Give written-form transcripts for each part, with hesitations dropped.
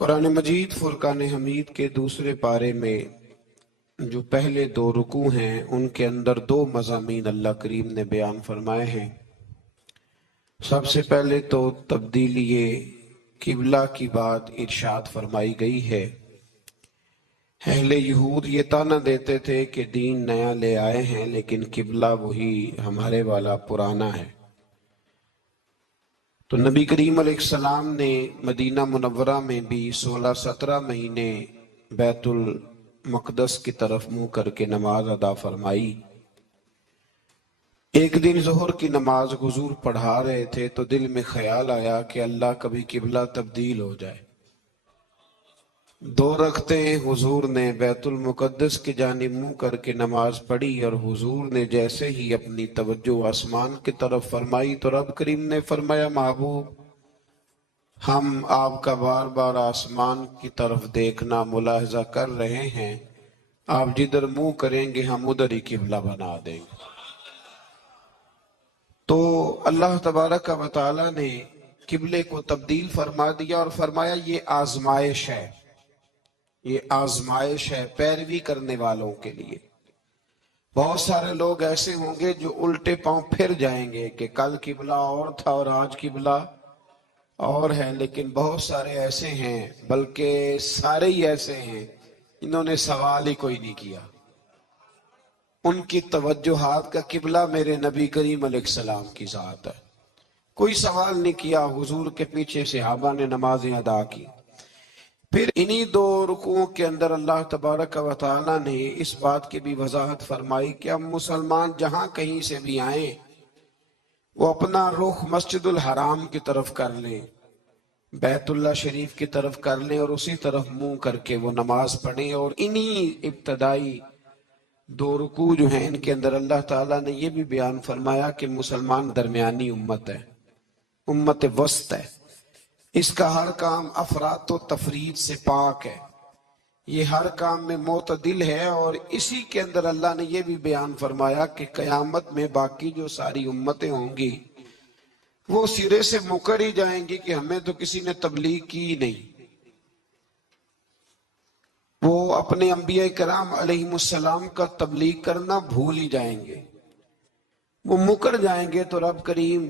قرآن مجید فرقان حمید کے دوسرے پارے میں جو پہلے دو رکوع ہیں ان کے اندر دو مضامین اللہ کریم نے بیان فرمائے ہیں۔ سب سے پہلے تو تبدیلی قبلہ کی بات ارشاد فرمائی گئی ہے۔ اہل یہود یہ طعنہ دیتے تھے کہ دین نیا لے آئے ہیں لیکن قبلہ وہی ہمارے والا پرانا ہے۔ تو نبی کریم علیہ السلام نے مدینہ منورہ میں بھی 16-17 مہینے بیت المقدس کی طرف منہ کر کے نماز ادا فرمائی۔ ایک دن ظہر کی نماز حضور پڑھا رہے تھے تو دل میں خیال آیا کہ اللہ کبھی قبلہ تبدیل ہو جائے۔ 2 رکعتیں حضور نے بیت المقدس کی جانب منہ کر کے نماز پڑھی، اور حضور نے جیسے ہی اپنی توجہ آسمان کی طرف فرمائی تو رب کریم نے فرمایا، محبوب ہم آپ کا بار بار آسمان کی طرف دیکھنا ملاحظہ کر رہے ہیں، آپ جدھر منہ کریں گے ہم ادھر ہی قبلہ بنا دیں گے۔ تو اللہ تبارک و تعالی نے قبلے کو تبدیل فرما دیا اور فرمایا یہ آزمائش ہے، یہ آزمائش ہے پیروی کرنے والوں کے لیے۔ بہت سارے لوگ ایسے ہوں گے جو الٹے پاؤں پھر جائیں گے کہ کل قبلہ اور تھا اور آج قبلہ اور ہے، لیکن بہت سارے ایسے ہیں، بلکہ سارے ہی ایسے ہیں، انہوں نے سوال ہی کوئی نہیں کیا۔ ان کی توجہات کا قبلہ میرے نبی کریم علیہ السلام کی ذات ہے۔ کوئی سوال نہیں کیا، حضور کے پیچھے صحابہ نے نمازیں ادا کی۔ پھر انہی 2 رکوعوں کے اندر اللہ تبارک و تعالی نے اس بات کی بھی وضاحت فرمائی کہ اب مسلمان جہاں کہیں سے بھی آئیں وہ اپنا رخ مسجد الحرام کی طرف کر لیں، بیت اللہ شریف کی طرف کر لیں اور اسی طرف منہ کر کے وہ نماز پڑھیں۔ اور انہی ابتدائی 2 رکوع جو ہیں ان کے اندر اللہ تعالیٰ نے یہ بھی بیان فرمایا کہ مسلمان درمیانی امت ہے، امت وسط ہے، اس کا ہر کام افراط و تفرید سے پاک ہے، یہ ہر کام میں معتدل ہے۔ اور اسی کے اندر اللہ نے یہ بھی بیان فرمایا کہ قیامت میں باقی جو ساری امتیں ہوں گی وہ سرے سے مکر ہی جائیں گی کہ ہمیں تو کسی نے تبلیغ کی نہیں۔ وہ اپنے انبیاء کرام علیہ السلام کا تبلیغ کرنا بھول ہی جائیں گے، وہ مکر جائیں گے۔ تو رب کریم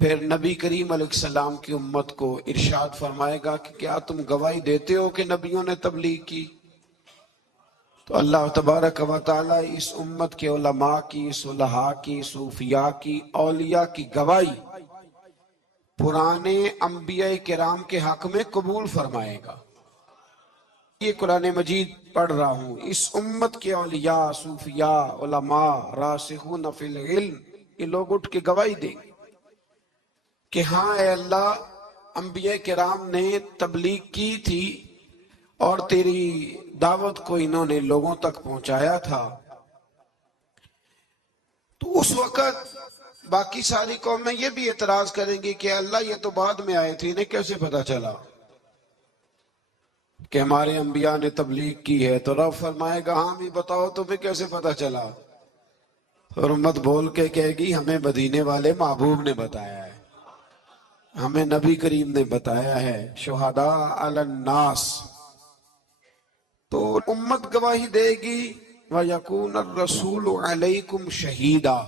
پھر نبی کریم علیہ السلام کی امت کو ارشاد فرمائے گا کہ کیا تم گواہی دیتے ہو کہ نبیوں نے تبلیغ کی؟ تو اللہ تبارک و تعالی اس امت کے علماء کی، صلحاء کی، صوفیاء کی، اولیاء کی گواہی پرانے انبیاء کرام کے حق میں قبول فرمائے گا۔ یہ قرآن مجید پڑھ رہا ہوں، اس امت کے اولیاء، صوفیاء، علماء، راسخون فی العلم، یہ لوگ اٹھ کے گواہی دیں گے کہ ہاں اے اللہ، انبیاء کرام نے تبلیغ کی تھی اور تیری دعوت کو انہوں نے لوگوں تک پہنچایا تھا۔ تو اس وقت باقی ساری قومیں یہ بھی اعتراض کریں گی کہ اللہ یہ تو بعد میں آئے تھے، انہیں کیسے پتا چلا کہ ہمارے انبیاء نے تبلیغ کی ہے؟ تو رب فرمائے گا ہاں بھی بتاؤ تمہیں کیسے پتا چلا؟ اور امت بول کے کہے گی ہمیں مدینے والے محبوب نے بتایا ہے، ہمیں نبی کریم نے بتایا ہے، شہداء علی الناس۔ تو امت گواہی دے گی وَيَكُونَ الرَّسُولُ عَلَيْكُمْ شَهِيدًا،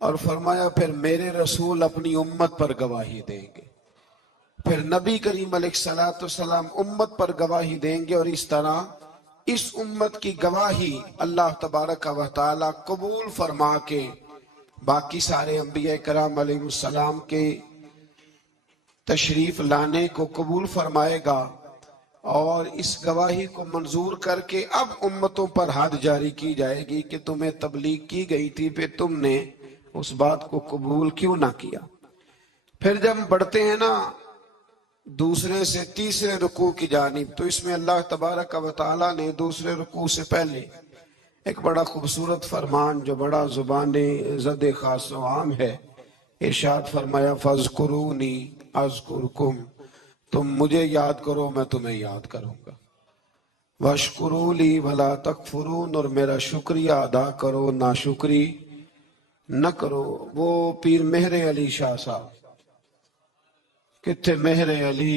اور فرمایا پھر میرے رسول اپنی امت پر گواہی دیں گے، پھر نبی کریم علیہ السلام امت پر گواہی دیں گے، اور اس طرح اس امت کی گواہی اللہ تبارک و تعالی قبول فرما کے باقی سارے انبیاء کرام علیہ السلام کے تشریف لانے کو قبول فرمائے گا، اور اس گواہی کو منظور کر کے اب امتوں پر حد جاری کی جائے گی کہ تمہیں تبلیغ کی گئی تھی، پھر تم نے اس بات کو قبول کیوں نہ کیا۔ پھر جب بڑھتے ہیں نا دوسرے سے تیسرے رکوع کی جانب، تو اس میں اللہ تبارک و تعالی نے دوسرے رکوع سے پہلے ایک بڑا خوبصورت فرمان جو بڑا زبان زد خاص و عام ہے، ارشاد فرمایا فَاذْكُرُونِي أَذْكُرْكُمْ، تم مجھے یاد کرو میں تمہیں یاد کروں گا، وَاشْكُرُوا لِي وَلَا تَكْفُرُونَ، اور میرا شکریہ ادا کرو ناشکری نہ کرو۔ وہ پیر مہر علی شاہ صاحب کتنے؟ مہر علی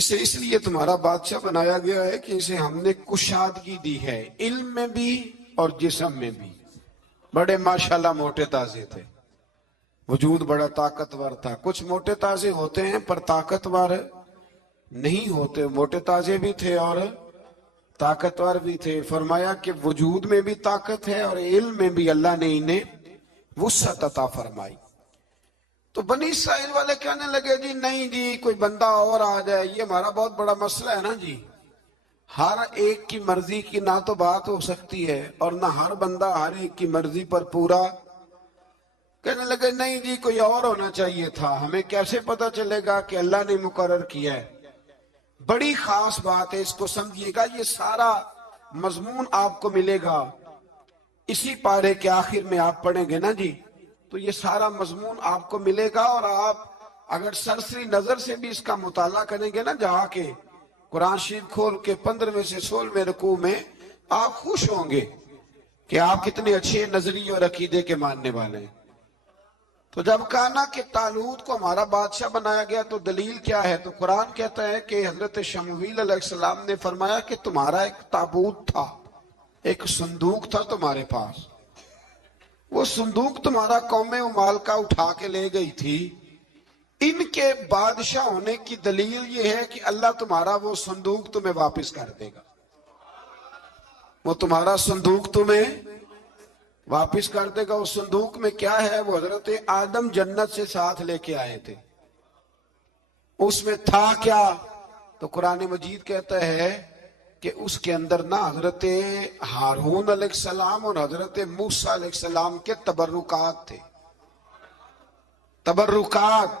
اسے اس لیے تمہارا بادشاہ بنایا گیا ہے کہ اسے ہم نے کشادگی دی ہے، علم میں بھی اور جسم میں بھی۔ بڑے ماشاءاللہ موٹے تازے تھے، وجود بڑا طاقتور تھا۔ کچھ موٹے تازے ہوتے ہیں پر طاقتور نہیں ہوتے، موٹے تازے بھی تھے اور طاقتور بھی تھے۔ فرمایا کہ وجود میں بھی طاقت ہے اور علم میں بھی اللہ نے انہیں وسعت عطا فرمائی۔ تو بنی اسرائیل والے کہنے لگے جی نہیں جی کوئی بندہ اور آ جائے، یہ ہمارا بہت بڑا مسئلہ ہے نا جی، ہر ایک کی مرضی کی نہ تو بات ہو سکتی ہے اور نہ ہر بندہ ہر ایک کی مرضی پر پورا۔ کہنے لگے نہیں جی کوئی اور ہونا چاہیے تھا، ہمیں کیسے پتا چلے گا کہ اللہ نے مقرر کیا ہے؟ بڑی خاص بات ہے، اس کو سمجھیے گا، یہ سارا مضمون آپ کو ملے گا اسی پارے کے آخر میں، آپ پڑھیں گے نا جی تو یہ سارا مضمون آپ کو ملے گا، اور آپ اگر سرسری نظر سے بھی اس کا مطالعہ کریں گے نا، جہاں کے قرآن شریف کھول کے 15 سے 16 رکوع میں، آپ خوش ہوں گے کہ آپ کتنے اچھے نظریے اور عقیدے کے ماننے والے ہیں۔ تو جب کہا نا کہ طالوت کو ہمارا بادشاہ بنایا گیا تو دلیل کیا ہے، تو قرآن کہتا ہے کہ حضرت شمویل علیہ السلام نے فرمایا کہ تمہارا ایک تابوت تھا، ایک صندوق تھا تمہارے پاس، وہ صندوق تمہارا قوم مالکہ اٹھا کے لے گئی تھی، ان کے بادشاہ ہونے کی دلیل یہ ہے کہ اللہ تمہارا وہ صندوق تمہیں واپس کر دے گا، وہ تمہارا صندوق تمہیں واپس کر دے گا۔ اس صندوق میں کیا ہے؟ وہ حضرت آدم جنت سے ساتھ لے کے آئے تھے، اس میں تھا کیا؟ تو قرآن مجید کہتا ہے کہ اس کے اندر نہ حضرت ہارون علیہ السلام اور حضرت موسیٰ علیہ السلام کے تبرکات تھے، تبرکات۔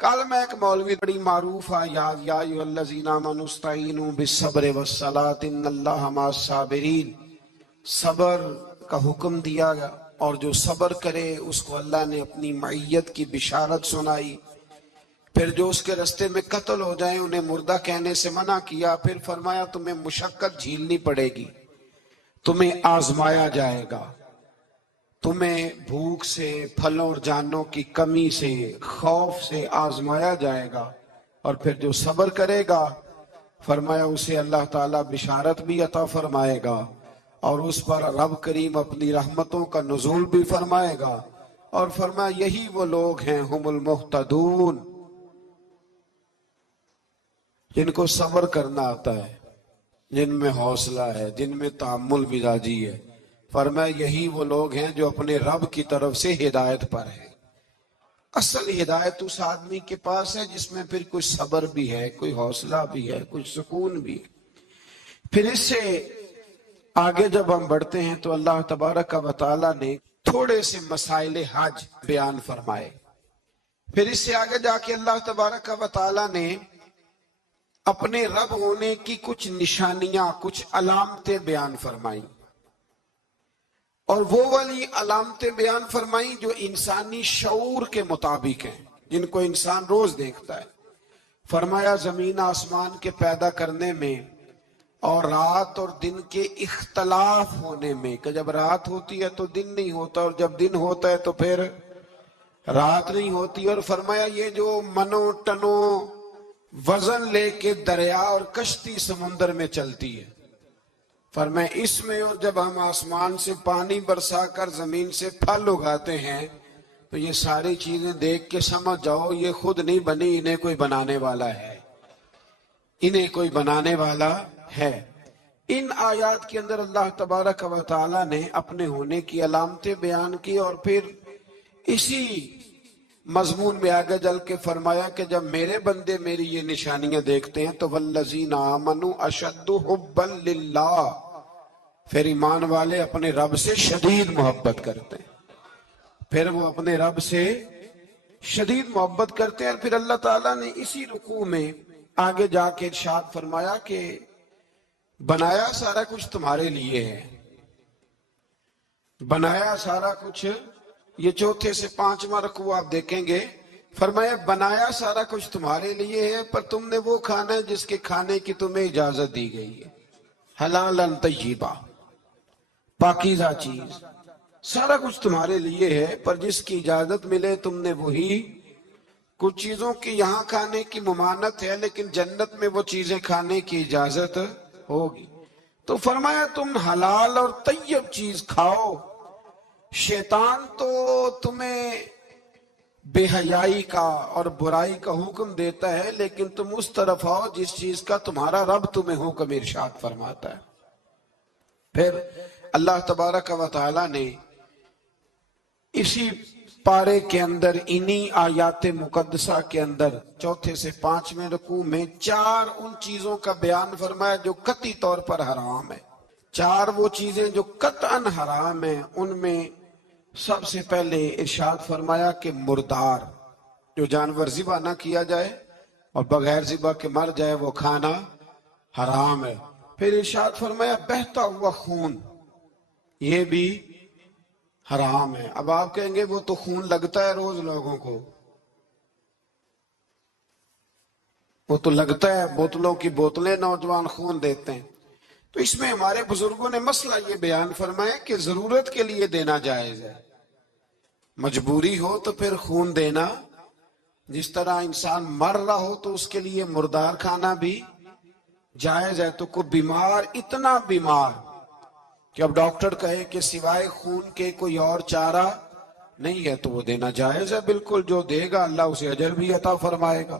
کل میں ایک مولوی بڑی معروف آیات، یا ایھا الذین آمنوا استعینوا بالصبر والصلاۃ ان اللہ مع الصابرین، صبر کا حکم دیا گیا اور جو صبر کرے اس کو اللہ نے اپنی معیت کی بشارت سنائی۔ پھر جو اس کے رستے میں قتل ہو جائیں انہیں مردہ کہنے سے منع کیا، پھر فرمایا تمہیں مشقت جھیلنی پڑے گی، تمہیں آزمایا جائے گا، تمہیں بھوک سے، پھلوں اور جانوں کی کمی سے، خوف سے آزمایا جائے گا، اور پھر جو صبر کرے گا فرمایا اسے اللہ تعالیٰ بشارت بھی عطا فرمائے گا، اور اس پر رب کریم اپنی رحمتوں کا نزول بھی فرمائے گا، اور فرمایا یہی وہ لوگ ہیں ہم المہتدون، جن کو صبر کرنا آتا ہے، جن میں حوصلہ ہے، جن میں تحمل مزاجی ہے۔ فرمایا یہی وہ لوگ ہیں جو اپنے رب کی طرف سے ہدایت پر ہیں۔ اصل ہدایت اس آدمی کے پاس ہے جس میں پھر کوئی صبر بھی ہے، کوئی حوصلہ بھی ہے، کوئی سکون بھی ہے۔ پھر اس سے آگے جب ہم بڑھتے ہیں تو اللہ تبارک و تعالیٰ نے تھوڑے سے مسائل حج بیان فرمائے۔ پھر اس سے آگے جا کے اللہ تبارک و تعالیٰ نے اپنے رب ہونے کی کچھ نشانیاں، کچھ علامتیں بیان فرمائیں، اور وہ والی علامتیں بیان فرمائیں جو انسانی شعور کے مطابق ہیں، جن کو انسان روز دیکھتا ہے۔ فرمایا زمین آسمان کے پیدا کرنے میں اور رات اور دن کے اختلاف ہونے میں، کہ جب رات ہوتی ہے تو دن نہیں ہوتا، اور جب دن ہوتا ہے تو پھر رات نہیں ہوتی۔ اور فرمایا یہ جو منو ٹنو وزن لے کے دریا اور کشتی سمندر میں چلتی ہے، فرمایا اس میں، اور جب ہم آسمان سے پانی برسا کر زمین سے پھل اگاتے ہیں تو یہ ساری چیزیں دیکھ کے سمجھ جاؤ یہ خود نہیں بنی، انہیں کوئی بنانے والا ہے، انہیں کوئی بنانے والا ہے۔ ان آیات کے اندر اللہ تبارک و تعالیٰ نے اپنے ہونے کی علامتیں بیان کی، اور پھر اسی مضمون میں آگے جل کے فرمایا کہ جب میرے بندے میری یہ نشانیاں دیکھتے ہیں تو والذین آمنوا اشد حبا للہ، پھر ایمان والے اپنے رب سے شدید محبت کرتے ہیں، پھر وہ اپنے رب سے شدید محبت کرتے ہیں۔ اور پھر اللہ تعالیٰ نے اسی رکوع میں آگے جا کے ارشاد فرمایا کہ بنایا سارا کچھ تمہارے لیے ہے، بنایا سارا کچھ، یہ چوتھے سے 5واں رکوع آپ دیکھیں گے، فرمایا بنایا سارا کچھ تمہارے لیے ہے، پر تم نے وہ کھانا ہے جس کے کھانے کی تمہیں اجازت دی گئی ہے، حلالا طیبا، پاکیزہ چیز، سارا کچھ تمہارے لیے ہے، پر جس کی اجازت ملے تم نے وہی کچھ چیزوں کی یہاں کھانے کی ممانعت ہے لیکن جنت میں وہ چیزیں کھانے کی اجازت ہوگی۔ تو فرمایا تم حلال اور طیب چیز کھاؤ، شیطان تو تمہیں بے حیائی کا اور برائی کا حکم دیتا ہے، لیکن تم اس طرف آؤ جس چیز کا تمہارا رب تمہیں حکم ارشاد فرماتا ہے۔ پھر اللہ تبارک و تعالی نے اسی پارے کے اندر انہی آیات مقدسہ کے اندر چوتھے سے پانچویں رکوع میں 4 ان چیزوں کا بیان فرمایا جو قطعی طور پر حرام ہے۔ 4 وہ چیزیں جو قطعاً حرام ہیں، ان میں سب سے پہلے ارشاد فرمایا کہ مردار، جو جانور ذبح نہ کیا جائے اور بغیر ذبح کے مر جائے، وہ کھانا حرام ہے۔ پھر ارشاد فرمایا بہتا ہوا خون، یہ بھی حرام ہے۔ اب آپ کہیں گے وہ تو خون لگتا ہے روز لوگوں کو، وہ تو لگتا ہے، بوتلوں کی بوتلیں نوجوان خون دیتے ہیں۔ تو اس میں ہمارے بزرگوں نے مسئلہ یہ بیان فرمایا کہ ضرورت کے لیے دینا جائز ہے، مجبوری ہو تو پھر خون دینا، جس طرح انسان مر رہا ہو تو اس کے لیے مردار کھانا بھی جائز ہے۔ تو کوئی بیمار، اتنا بیمار کہ اب ڈاکٹر کہے کہ سوائے خون کے کوئی اور چارہ نہیں ہے، تو وہ دینا جائز ہے بالکل، جو دے گا اللہ اسے اجر بھی عطا فرمائے گا۔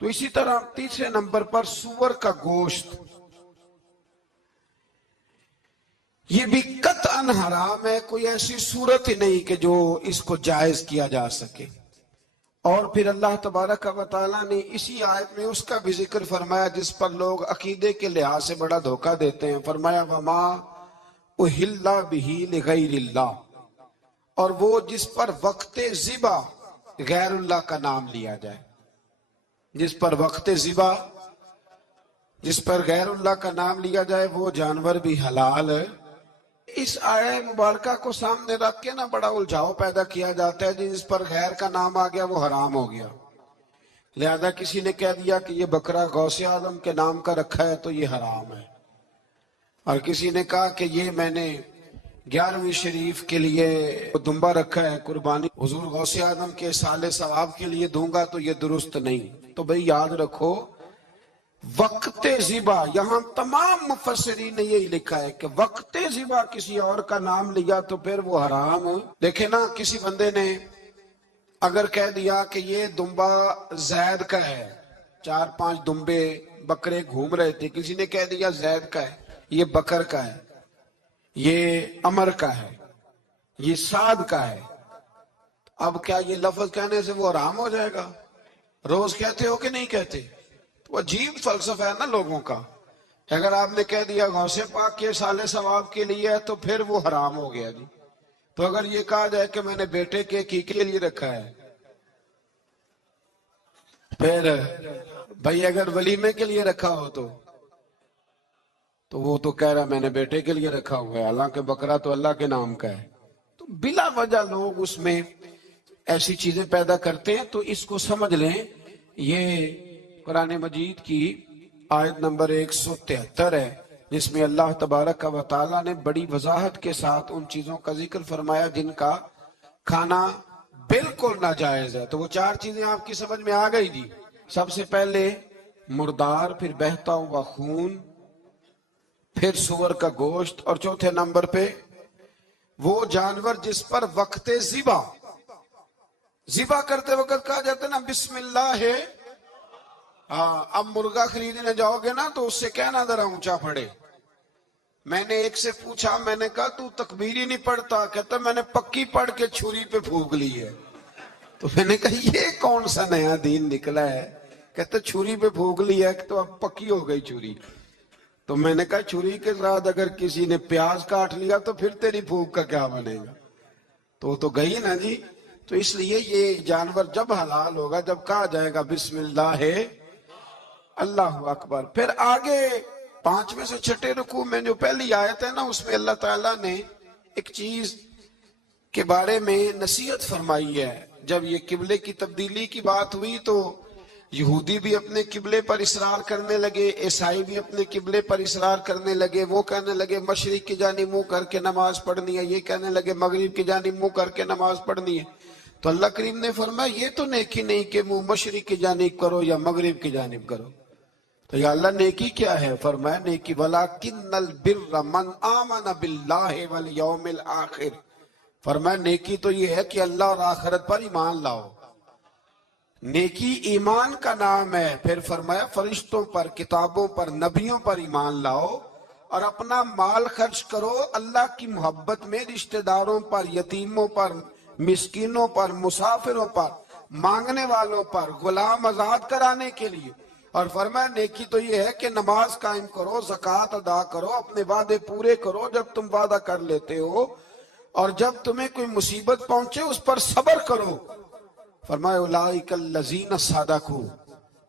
تو اسی طرح تیسرے نمبر پر سور کا گوشت، یہ بھی قطعاً حرام ہے، کوئی ایسی صورت ہی نہیں کہ جو اس کو جائز کیا جا سکے۔ اور پھر اللہ تبارک و تعالیٰ نے اسی آیت میں اس کا بھی ذکر فرمایا جس پر لوگ عقیدے کے لحاظ سے بڑا دھوکہ دیتے ہیں۔ فرمایا وما اہل بہ لغیر اللہ، اور وہ جس پر وقت ذبح غیر اللہ کا نام لیا جائے، جس پر وقت ذبح، جس پر غیر اللہ کا نام لیا جائے، وہ جانور بھی حلال ہے۔ اس آیہ مبارکہ کو سامنے رکھ کے نا بڑا الجھاؤ پیدا کیا جاتا ہے، جس پر غیر کا نام آ گیا وہ حرام ہو گیا، لہذا کسی نے کہہ دیا کہ یہ بکرا غوث اعظم کے نام کا رکھا ہے تو یہ حرام ہے، اور کسی نے کہا کہ یہ میں نے 11ویں شریف کے لیے دمبا رکھا ہے قربانی، حضور غوث اعظم کے سال ثواب کے لیے دوں گا تو یہ درست نہیں۔ تو بھئی یاد رکھو وقت ذبح، یہاں تمام مفسرین نے یہی لکھا ہے کہ وقت ذبح کسی اور کا نام لیا تو پھر وہ حرام۔ دیکھیں نا، کسی بندے نے اگر کہہ دیا کہ یہ دمبا زید کا ہے، 4-5 دمبے بکرے گھوم رہے تھے، کسی نے کہہ دیا زید کا ہے، یہ بکر کا ہے، یہ عمر کا ہے، یہ سعد کا ہے، اب کیا یہ لفظ کہنے سے وہ حرام ہو جائے گا؟ روز کہتے ہو کہ نہیں کہتے؟ تو عجیب فلسفہ ہے نا لوگوں کا، اگر آپ نے کہہ دیا غوث پاک کے سال ثواب کے لیے ہے تو پھر وہ حرام ہو گیا جی۔ تو اگر یہ کہا جائے کہ میں نے بیٹے کے عقیقے کے لیے رکھا ہے، پھر بھائی اگر ولیمے کے لیے رکھا ہو تو وہ تو کہہ رہا میں نے بیٹے کے لیے رکھا ہوا ہے، حالانکہ بکرا تو اللہ کے نام کا ہے۔ تو بلا وجہ لوگ اس میں ایسی چیزیں پیدا کرتے ہیں، تو اس کو سمجھ لیں یہ قرآن مجید کی آیت نمبر 173 ہے، جس میں اللہ تبارک و تعالیٰ نے بڑی وضاحت کے ساتھ ان چیزوں کا ذکر فرمایا جن کا کھانا بالکل ناجائز ہے۔ تو وہ 4 چیزیں آپ کی سمجھ میں آ گئی جی۔ سب سے پہلے مردار، پھر بہتا ہوا خون، پھر سور کا گوشت، اور چوتھے نمبر پہ وہ جانور جس پر وقت ذبح کرتے وقت کہا جاتا ہے نا بسم اللہ ہے۔ اب مرغا خریدنے جاؤ گے نا تو اس سے کہنا ذرا اونچا پڑے۔ میں نے ایک سے پوچھا، میں نے کہا تو تکبیر ہی نہیں پڑھتا؟ کہتا میں نے پکی پڑھ کے چھری پہ پھونک لی ہے۔ تو میں نے کہا یہ کون سا نیا دین نکلا ہے؟ کہتا چھری پہ پھونک لی ہے تو اب پکی ہو گئی چھری۔ تو میں نے کہا چھری کے ساتھ اگر کسی نے پیاز کاٹ لیا تو پھر تیری پھونک کا کیا بنے گا؟ تو گئی نا جی۔ تو اس لیے یہ جانور جب حلال ہوگا جب کہا جائے گا بسم اللہ ہے، اللہ اکبر۔ پھر آگے 5ویں سے 6 رکوع میں جو پہلی آیت ہے نا، اس میں اللہ تعالیٰ نے ایک چیز کے بارے میں نصیحت فرمائی ہے۔ جب یہ قبلے کی تبدیلی کی بات ہوئی تو یہودی بھی اپنے قبلے پر اصرار کرنے لگے، عیسائی بھی اپنے قبلے پر اصرار کرنے لگے، وہ کہنے لگے مشرق کی جانب منہ کر کے نماز پڑھنی ہے، یہ کہنے لگے مغرب کی جانب منہ کر کے نماز پڑھنی ہے۔ تو اللہ کریم نے فرمایا یہ تو نیکی نہیں کہ منہ مشرق کی جانب کرو یا مغرب کی جانب کرو. تو یا اللہ نیکی کیا ہے؟ فرمایا نیکی وَلَٰكِنَّ الْبِرَّ مَنْ آمَنَ بِاللَّهِ وَالْيَوْمِ الْآخِرِ. فرمایا نیکی تو یہ ہے کہ اللہ اور آخرت پر ایمان لاؤ. نیکی ایمان کا نام ہے. پھر فرمایا فرشتوں پر، کتابوں پر، نبیوں پر ایمان لاؤ اور اپنا مال خرچ کرو اللہ کی محبت میں، رشتہ داروں پر، یتیموں پر، مسکینوں پر، مسافروں پر، مانگنے والوں پر، غلام آزاد کرانے کے لیے. اور فرمایا نیکی تو یہ ہے کہ نماز قائم کرو، زکوٰۃ ادا کرو، اپنے وعدے پورے کرو جب تم وعدہ کر لیتے ہو، اور جب تمہیں کوئی مصیبت پہنچے اس پر صبر کرو. فرمایا اولئک الذین صدقوا،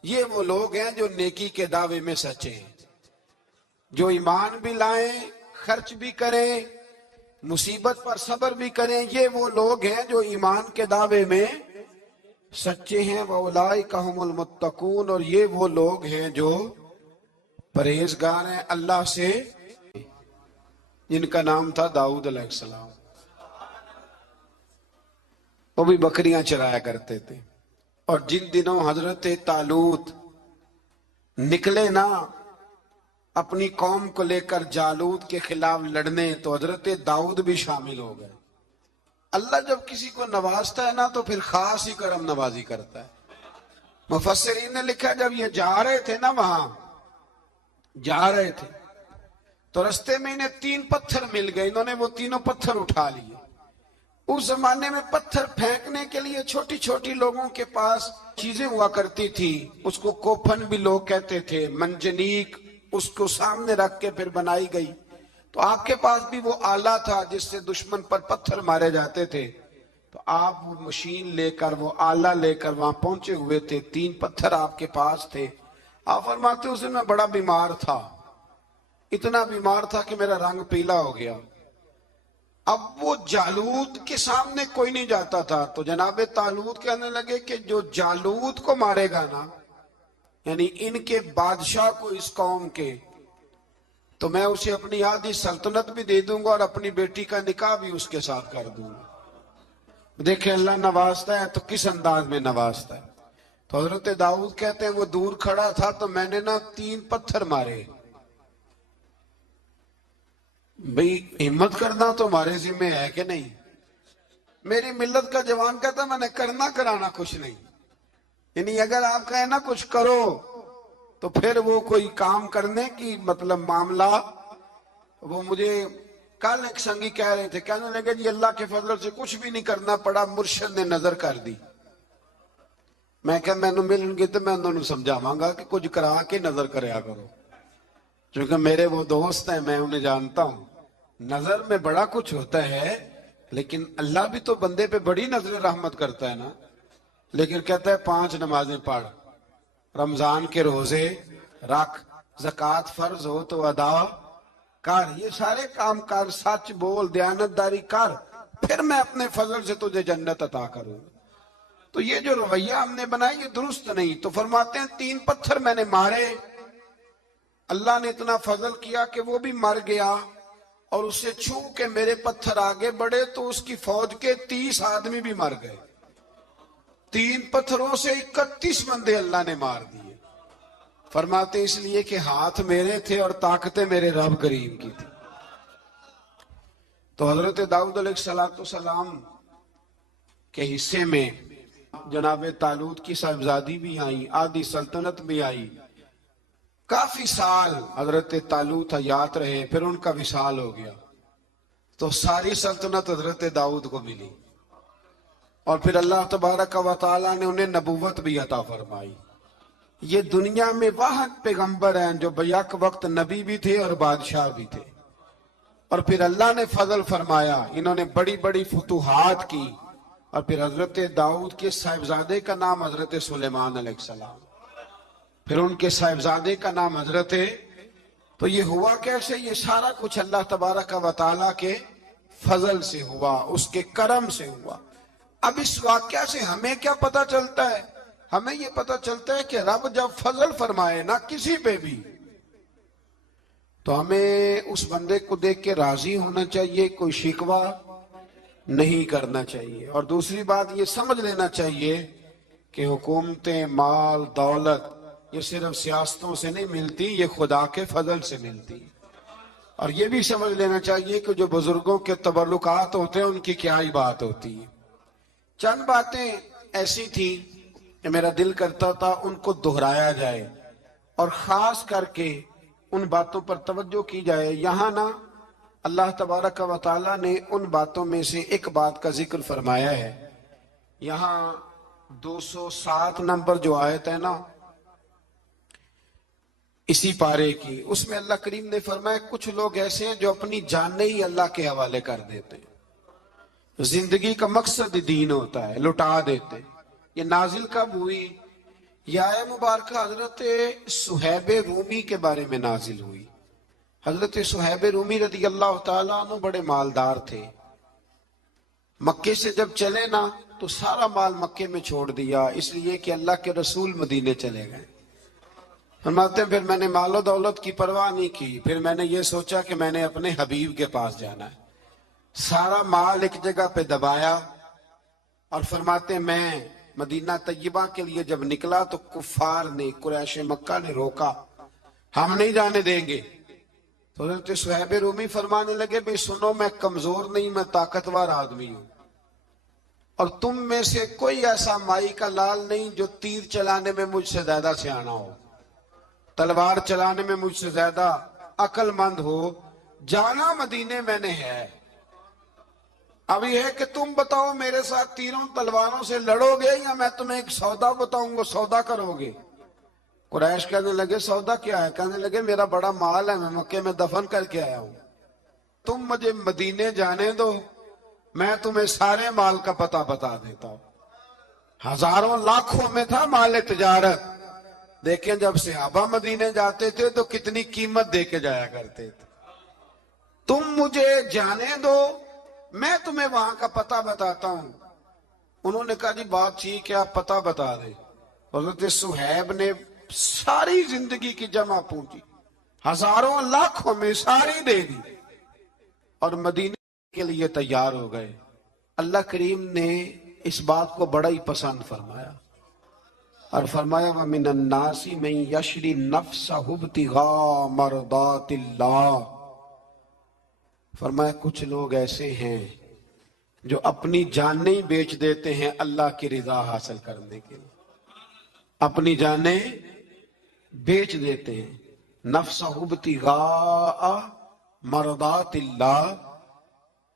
یہ وہ لوگ ہیں جو نیکی کے دعوے میں سچے ہیں، جو ایمان بھی لائیں، خرچ بھی کریں، مصیبت پر صبر بھی کریں. یہ وہ لوگ ہیں جو ایمان کے دعوے میں سچے ہیں. وَأُولَئِكَ هُمُ الْمُتَّقُونَ، اور یہ وہ لوگ ہیں جو پرہیزگار ہیں اللہ سے، جن کا نام تھا داؤد علیہ السلام. وہ بھی بکریاں چرایا کرتے تھے. اور جن دنوں حضرت طالوت نکلے نا اپنی قوم کو لے کر جالوت کے خلاف لڑنے، تو حضرت داؤد بھی شامل ہو گئے. اللہ جب کسی کو نوازتا ہے نا تو پھر خاص ہی کرم نوازی کرتا ہے. مفسرین نے لکھا جب یہ جا رہے تھے نا، وہاں جا رہے تھے تو رستے میں انہیں 3 پتھر مل گئے. انہوں نے وہ تینوں پتھر اٹھا لیے. اس زمانے میں پتھر پھینکنے کے لیے چھوٹی چھوٹی لوگوں کے پاس چیزیں ہوا کرتی تھی. اس کو کوپھن بھی لوگ کہتے تھے، منجنیق، اس کو سامنے رکھ کے پھر بنائی گئی. تو آپ کے پاس بھی وہ آلہ تھا جس سے دشمن پر پتھر مارے جاتے تھے. تو آپ وہ مشین لے کر، وہ آلہ لے کر وہاں پہنچے ہوئے تھے. 3 پتھر آپ کے پاس تھے. آپ فرماتے اس دن میں بڑا بیمار تھا، اتنا بیمار تھا کہ میرا رنگ پیلا ہو گیا. اب وہ جالوت کے سامنے کوئی نہیں جاتا تھا. تو جناب طالوت کہنے لگے کہ جو جالوت کو مارے گا نا، یعنی ان کے بادشاہ کو، اس قوم کے، تو میں اسے اپنی آدھی سلطنت بھی دے دوں گا اور اپنی بیٹی کا نکاح بھی اس کے ساتھ کر دوں گا. دیکھیں اللہ نوازتا ہے تو کس انداز میں نوازتا ہے. تو حضرت داؤد کہتے ہیں وہ دور کھڑا تھا تو میں نے نا 3 پتھر مارے. بھئی ہمت کرنا تو ہمارے ذمہ ہے کہ نہیں؟ میری ملت کا جوان کہتا میں نے کرنا کرانا کچھ نہیں. یعنی اگر آپ کہیں نا کچھ کرو تو پھر وہ کوئی کام کرنے کی مطلب معاملہ. وہ مجھے کل ایک سنگی کہہ رہے تھے، کہنے لگے جی اللہ کے فضل سے کچھ بھی نہیں کرنا پڑا، مرشد نے نظر کر دی. میں کہ میں ملن گے تو میں انہوں نے سمجھاواں گا کہ کچھ کرا کے نظر کریا کرو، کیونکہ میرے وہ دوست ہیں، میں انہیں جانتا ہوں. نظر میں بڑا کچھ ہوتا ہے، لیکن اللہ بھی تو بندے پہ بڑی نظر رحمت کرتا ہے نا. لیکن کہتا ہے 5 نمازیں پڑھ، رمضان کے روزے رکھ، زکوٰۃ فرض ہو تو ادا کر، یہ سارے کام کر، سچ بول، دیانتداری کر، پھر میں اپنے فضل سے تجھے جنت عطا کروں. تو یہ جو رویہ ہم نے بنایا یہ درست نہیں. تو فرماتے ہیں 3 پتھر میں نے مارے، اللہ نے اتنا فضل کیا کہ وہ بھی مر گیا، اور اسے چھو کے میرے پتھر آگے بڑھے تو اس کی فوج کے 30 آدمی بھی مر گئے. 3 پتھروں سے 31 بندے اللہ نے مار دیے. فرماتے اس لیے کہ ہاتھ میرے تھے اور طاقتیں میرے رب کریم کی تھی. تو حضرت داؤد علیہ السلام کے حصے میں جناب طالوت کی صاحبزادی بھی آئی، آدھی سلطنت بھی آئی. کافی سال حضرت طالوت حیات رہے، پھر ان کا وصال ہو گیا. تو ساری سلطنت حضرت داؤد کو ملی، اور پھر اللہ تبارک و تعالیٰ نے انہیں نبوت بھی عطا فرمائی. یہ دنیا میں واحد پیغمبر ہیں جو بیک وقت نبی بھی تھے اور بادشاہ بھی تھے. اور پھر اللہ نے فضل فرمایا، انہوں نے بڑی بڑی فتوحات کی. اور پھر حضرت داؤد کے صاحبزادے کا نام حضرت سلیمان علیہ السلام، پھر ان کے صاحبزادے کا نام حضرت. تو یہ ہوا کیسے؟ یہ سارا کچھ اللہ تبارک و تعالیٰ کے فضل سے ہوا، اس کے کرم سے ہوا. اب اس واقعہ سے ہمیں کیا پتہ چلتا ہے؟ ہمیں یہ پتہ چلتا ہے کہ رب جب فضل فرمائے نا کسی پہ بھی، تو ہمیں اس بندے کو دیکھ کے راضی ہونا چاہیے، کوئی شکوہ نہیں کرنا چاہیے۔ اور دوسری بات یہ سمجھ لینا چاہیے کہ حکومتیں، مال، دولت یہ صرف سیاستوں سے نہیں ملتی، یہ خدا کے فضل سے ملتی۔ اور یہ بھی سمجھ لینا چاہیے کہ جو بزرگوں کے تبرکات ہوتے ہیں ان کی کیا ہی بات ہوتی ہے۔ چند باتیں ایسی تھی کہ میرا دل کرتا تھا ان کو دہرایا جائے اور خاص کر کے ان باتوں پر توجہ کی جائے۔ یہاں نا اللہ تبارک و تعالیٰ نے ان باتوں میں سے ایک بات کا ذکر فرمایا ہے۔ یہاں 207 نمبر جو آیت ہے نا اسی پارے کی، اس میں اللہ کریم نے فرمایا کچھ لوگ ایسے ہیں جو اپنی جانیں ہی اللہ کے حوالے کر دیتے ہیں، زندگی کا مقصد دین ہوتا ہے، لٹا دیتے ہیں۔ یہ نازل کب ہوئی؟ یہ آیہ مبارکہ حضرت صہیب رومی کے بارے میں نازل ہوئی۔ حضرت صہیب رومی رضی اللہ تعالیٰ عنہ بڑے مالدار تھے۔ مکے سے جب چلے نا تو سارا مال مکے میں چھوڑ دیا، اس لیے کہ اللہ کے رسول مدینے چلے گئے۔ فرماتے ہیں پھر میں نے مال و دولت کی پرواہ نہیں کی، پھر میں نے یہ سوچا کہ میں نے اپنے حبیب کے پاس جانا ہے۔ سارا مال ایک جگہ پہ دبایا اور فرماتے ہیں میں مدینہ طیبہ کے لیے جب نکلا تو کفار نے، قریش مکہ نے روکا، ہم نہیں جانے دیں گے۔ تو حضرت صہیب رومی فرمانے لگے بھئی سنو، میں کمزور نہیں، میں طاقتور آدمی ہوں، اور تم میں سے کوئی ایسا مائی کا لال نہیں جو تیر چلانے میں مجھ سے زیادہ سیانا ہو، تلوار چلانے میں مجھ سے زیادہ عقل مند ہو، جانا مدینے میں نے ہے۔ اب یہ ہے کہ تم بتاؤ میرے ساتھ تیروں تلواروں سے لڑو گے یا میں تمہیں ایک سودا بتاؤں گا، سودا کرو گے؟ قریش کہنے لگے سودا کیا ہے؟ کہنے لگے میرا بڑا مال ہے، میں مکے میں دفن کر کے آیا ہوں، تم مجھے مدینے جانے دو، میں تمہیں سارے مال کا پتہ بتا دیتا ہوں۔ ہزاروں لاکھوں میں تھا مال تجارت۔ دیکھیں جب صحابہ مدینے جاتے تھے تو کتنی قیمت دے کے جایا کرتے تھے۔ تم مجھے جانے دو، میں تمہیں وہاں کا پتہ بتاتا ہوں۔ انہوں نے کہا جی بات ٹھیک ہے، آپ پتہ بتا دیں۔ حضرت صہیب نے ساری زندگی کی جمع پونجی ہزاروں لاکھوں میں ساری دے دی اور مدینے کے لیے تیار ہو گئے۔ اللہ کریم نے اس بات کو بڑا ہی پسند فرمایا اور فرمایا وَمِنَ النَّاسِ مَن يَشْرِي نَفْسَهُ ابْتِغَاءَ مَرْضَاتِ اللَّهِ، فرمایا کچھ لوگ ایسے ہیں جو اپنی جانیں بیچ دیتے ہیں اللہ کی رضا حاصل کرنے کے لیے، اپنی جانیں بیچ دیتے ہیں۔ نَفْسَهُ ابْتِغَاءَ مَرْضَاتِ اللَّهِ،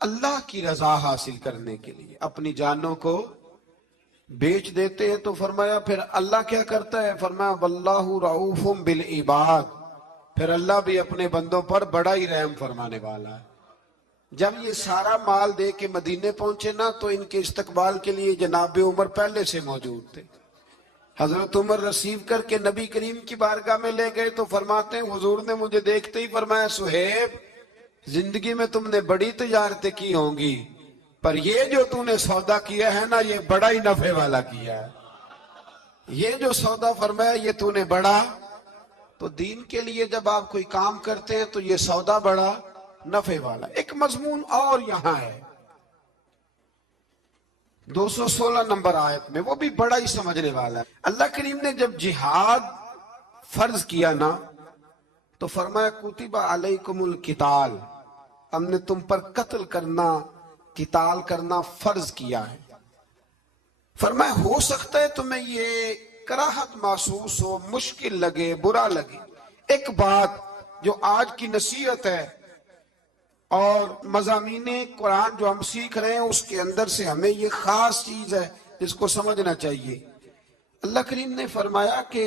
اللہ کی رضا حاصل کرنے کے لیے اپنی جانوں کو بیچ دیتے ہیں۔ تو فرمایا پھر اللہ کیا کرتا ہے؟ فرمایا وَاللَّهُ رَؤُوفٌ بِالْعِبَادِ، پھر اللہ بھی اپنے بندوں پر بڑا ہی رحم فرمانے والا ہے۔ جب یہ سارا مال دے کے مدینے پہنچے نا تو ان کے استقبال کے لیے جناب عمر پہلے سے موجود تھے۔ حضرت عمر ریسیو کر کے نبی کریم کی بارگاہ میں لے گئے تو فرماتے ہیں حضور نے مجھے دیکھتے ہی فرمایا صہیب زندگی میں تم نے بڑی تجارتیں کی ہوں گی، پر یہ جو تم نے سودا کیا ہے نا یہ بڑا ہی نفع والا کیا ہے، یہ جو سودا فرمایا یہ تو نے بڑا۔ تو دین کے لیے جب آپ کوئی کام کرتے ہیں تو یہ سودا بڑا نفع والا۔ ایک مضمون اور یہاں ہے 216 نمبر آیت میں، وہ بھی بڑا ہی سمجھنے والا ہے۔ اللہ کریم نے جب جہاد فرض کیا نا تو فرمایا کتب علیکم القتال، ہم نے تم پر قتل کرنا، قتال کرنا فرض کیا ہے۔ فرمایا ہو سکتا ہے تمہیں یہ کراہت محسوس ہو، مشکل لگے، برا لگے۔ ایک بات جو آج کی نصیحت ہے اور مضامین قرآن جو ہم سیکھ رہے ہیں اس کے اندر سے ہمیں یہ خاص چیز ہے جس کو سمجھنا چاہیے۔ اللہ کریم نے فرمایا کہ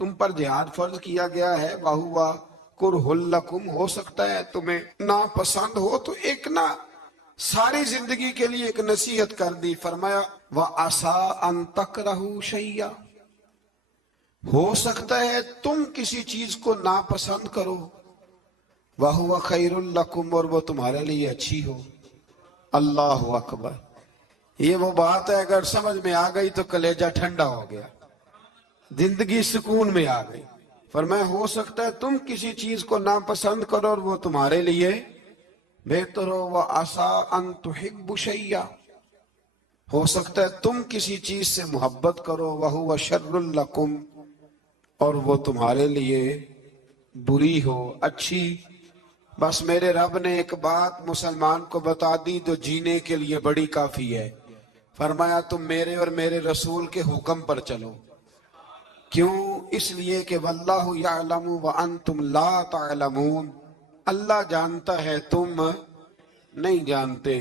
تم پر جہاد فرض کیا گیا ہے، وَهُوَ كُرْهٌ لَكُمْ، ہو سکتا ہے تمہیں ناپسند ہو، تو ایک نہ ساری زندگی کے لیے ایک نصیحت کر دی۔ فرمایا وَعَسَىٰ أَن تَكْرَهُوا شَيْئًا، ہو سکتا ہے تم کسی چیز کو ناپسند کرو، وَهُوَ خَيْرٌ لَكُمْ، اور وہ تمہارے لیے اچھی ہو۔ اللہ اکبر، یہ وہ بات ہے اگر سمجھ میں آ گئی تو کلیجہ ٹھنڈا ہو گیا، زندگی سکون میں آ گئی۔ فرمایا ہو سکتا ہے تم کسی چیز کو ناپسند کرو اور وہ تمہارے لیے بہتر و عسا ان تحبوا شیئا، ہو سکتا ہے تم کسی چیز سے محبت کرو، وہو شر لکم، اور وہ تمہارے لیے بری ہو، اچھی۔ بس میرے رب نے ایک بات مسلمان کو بتا دی جو جینے کے لیے بڑی کافی ہے، فرمایا تم میرے اور میرے رسول کے حکم پر چلو۔ کیوں؟ اس لیے کہ واللہ یعلم وانتم لا تعلمون، اللہ جانتا ہے تم نہیں جانتے۔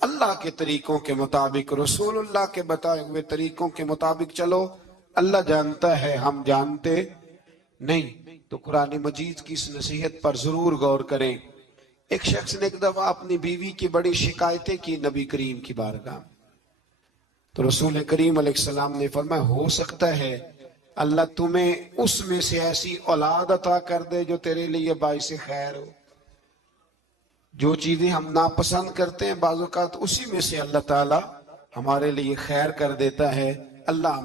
اللہ کے طریقوں کے مطابق، رسول اللہ کے بتائے ہوئے طریقوں کے مطابق چلو، اللہ جانتا ہے ہم جانتے نہیں۔ تو قرآن مجید کی اس نصیحت پر ضرور غور کریں۔ ایک شخص نے ایک دفعہ اپنی بیوی کی بڑی شکایتیں کی نبی کریم کی بارگاہ، تو رسول کریم علیہ السلام نے فرمایا ہو سکتا ہے اللہ تمہیں اس میں سے ایسی اولاد عطا کر دے جو تیرے لیے باعث خیر ہو۔ جو چیزیں ہم ناپسند کرتے ہیں بعض اوقات اسی میں سے اللہ تعالی ہمارے لیے خیر کر دیتا ہے۔ اللہ